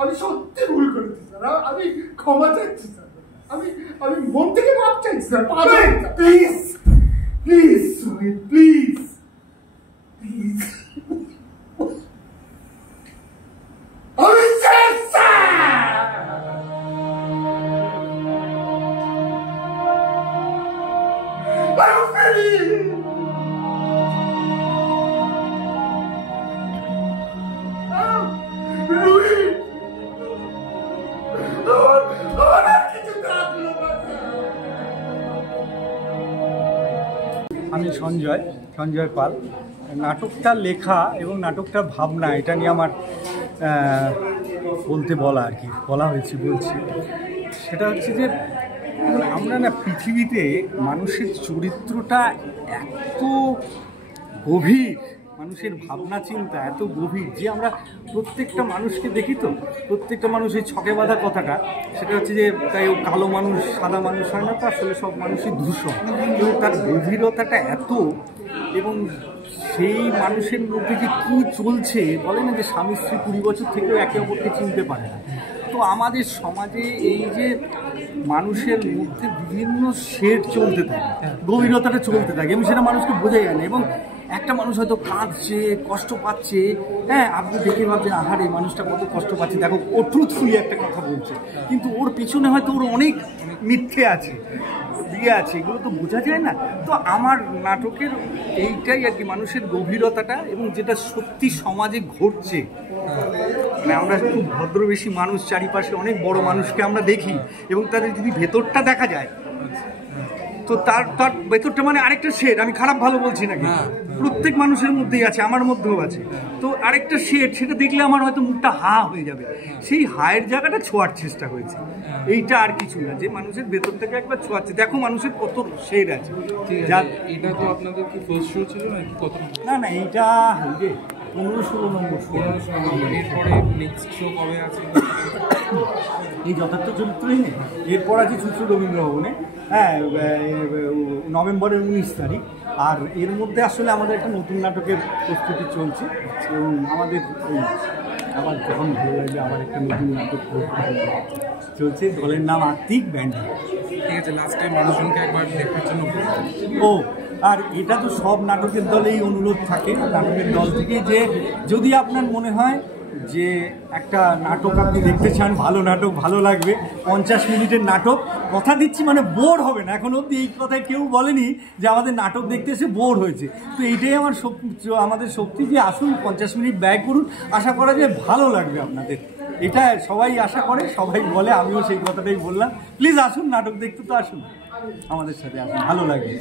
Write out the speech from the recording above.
আমি সত্যি ভুল করেছি স্যার, আমি ক্ষমা চাইছি স্যার, আমি আমি মন থেকে মাপ চাইছি sir. Please please please please, আমি শেষ স্যার। আমি সঞ্জয় পাল। নাটকটা লেখা এবং নাটকটার ভাবনা এটা নিয়ে আমার বলা আর কি বলা হয়েছে বলছি। সেটা হচ্ছে যে আমরা না পৃথিবীতে মানুষের চরিত্রটা এত গভীর, মানুষের ভাবনা চিন্তা এত গভীর যে আমরা প্রত্যেকটা মানুষকে দেখি, তো প্রত্যেকটা মানুষের ছকে বাঁধা কথাটা সেটা হচ্ছে যে তাই ও কালো মানুষ সাদা মানুষ হয় না, তো আসলে সব মানুষই ধূসর, এবং তার গভীরতাটা এত, এবং সেই মানুষের মধ্যে যে কী চলছে বলে না যে স্বামী স্ত্রী 20 বছর থেকেও একে অপরকে চিনতে পারে না। তো আমাদের সমাজে এই যে মানুষের মধ্যে বিভিন্ন শেড চলতে থাকে, গভীরতাটা চলতে থাকে, এবং সেটা মানুষকে বোঝা যায় না। এবং একটা মানুষ হয়তো কাঁদছে, কষ্ট পাচ্ছে, হ্যাঁ, আপনি দেখে ভাবছেন আহার এই মানুষটা কত কষ্ট পাচ্ছে, দেখো ও ট্রুথফুলি একটা কথা বলছে, কিন্তু ওর পিছনে হয়তো ওর অনেক মিথ্যে আছে, দিয়ে আছে, এগুলো তো বোঝা যায় না। তো আমার নাটকের এইটাই আর কি, মানুষের গভীরতাটা এবং যেটা সত্যি সমাজে ঘটছে। মানে আমরা খুব ভদ্রবেশী মানুষ, চারিপাশে অনেক বড় মানুষকে আমরা দেখি, এবং তাদের যদি ভেতরটা দেখা যায় তো তার ভেতরটা মানে আরেকটা শেড, আমি খারাপ ভালো বলছি নাকি, প্রত্যেক মানুষের মধ্যেই আছে, আমার মধ্যেও আছে, তো আরেকটা শেড, সেটা দেখলে আমার হয়তো মুখটা হা হয়ে যাবে, সেই হায়ের জায়গাটা ছোঁয়ার চেষ্টা হয়েছে। এইটা আর কিছু না, যে মানুষের ভেতর থেকে একবার ছোঁয়াচ্ছে, দেখো মানুষের কত শেড আছে। এটা তো আপনাদের কি ফার্স্ট শো ছিল নাকি কত? না এইটা 15-16 নম্বর শো। এরপরে নেক্সট শো কবে আছে? এই যথার্থ চরিত্রই নেই, এরপর আছে চুচু রবীন্দ্র ভবনে, হ্যাঁ, নভেম্বরের 19 তারিখ। আর এর মধ্যে আসলে আমাদের একটা নতুন নাটকের প্রস্তুতি চলছে, এবং আমাদের আবার যখন ভালো লাগবে আবার একটা নতুন নাটক চলছে, দলের নাম আত্মিক ব্যান্ড। ঠিক আছে, লাস্ট টাইম মানুষজনকে একবার দেখার জন্য। আর এটা তো সব নাটকের দলেই অনুরোধ থাকে, নাটকের দল থেকে, যে যদি আপনার মনে হয় যে একটা নাটক আপনি দেখতে চান, ভালো নাটক, ভালো লাগবে, 50 মিনিটের নাটক, কথা দিচ্ছি মানে বোর হবে না। এখন অবধি এই কথায় কেউ বলেনি যে আমাদের নাটক দেখতে এসে বোর হয়েছে। তো এইটাই আমাদের শক্তি, যে আসুন 50 মিনিট ব্যয় করুন, আশা করা যায় ভালো লাগবে আপনাদের। এটা সবাই আশা করে, সবাই বলে, আমিও সেই কথাটাই বললাম। প্লিজ আসুন, নাটক দেখতে তো আসুন, আমাদের সাথে আসুন, ভালো লাগবে।